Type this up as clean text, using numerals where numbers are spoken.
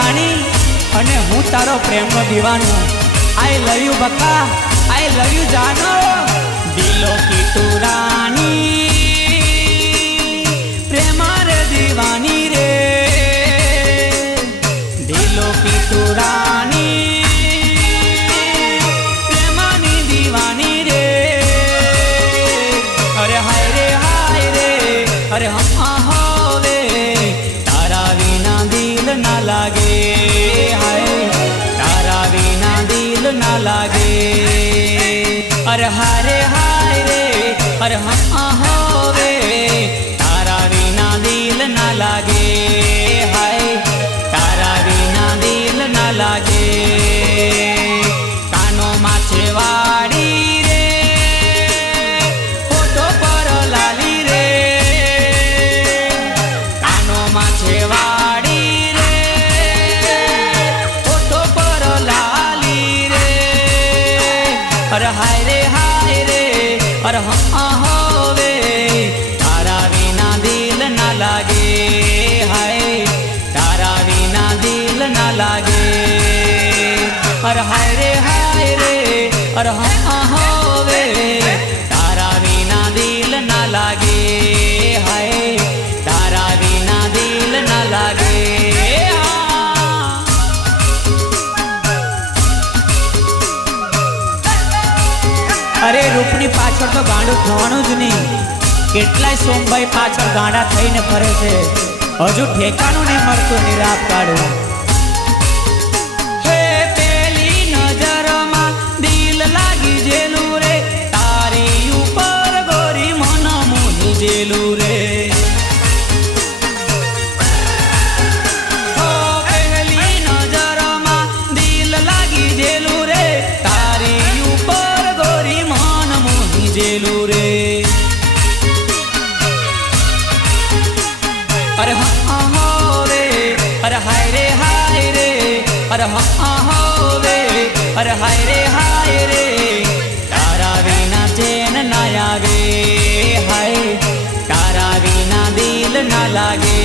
રાણી અને હું તારો પ્રેમનો દીવાનો। आई लव यू बका, आई लव यू जानो, दिलों की तू रानी, प्रेम रे दीवानी रे, दिलों की तू रानी, प्रेमानी दीवानी रे। अरे हाय रे, अरे हम होवे तारा विना दिल ना लागे, हाय तारा विना दिल ना लागे। अरे हाय रे, अरे हम होवे तारा विना दिल ना लागे, हाय तारा विना दिल ना लागे। कानो माछे वाड़ी रे, फोटो पर लाली रे, कानो माछे वाड़ी रे, फोटो पर लाली रे। अरे हाय रे, अरे हम होवे तारा विना दिल ना लागे, हाय तारा विना दिल ना लागे। अरे हाय रे, अरे हम होवे तारा विना दिल ना लागे, हाय तारा विना दिल ना लागे। अरे रूपनी पाछळ तो गांडू थवानुं ज नहीं, केटलाय सोमभाई पाछळ गांडा थईने फरे छे, हजू ठेकाणुं नहीं मळतुं निराप काढुं। हे पेली नजरमा दिल लागी जेलू रे, तारी उपर गोरी मन मोही जेलू रे। हो पेली नजरमा दिल लागी जेलू रे, तारी उपर गोरी मन मोही जेलू रे। अरे हम होवे, अरे हाय रे, अरे हम होवे, अरे हाय रे, तारा विना चैन ना आवे, हाय तारा विना दिल ना लागे।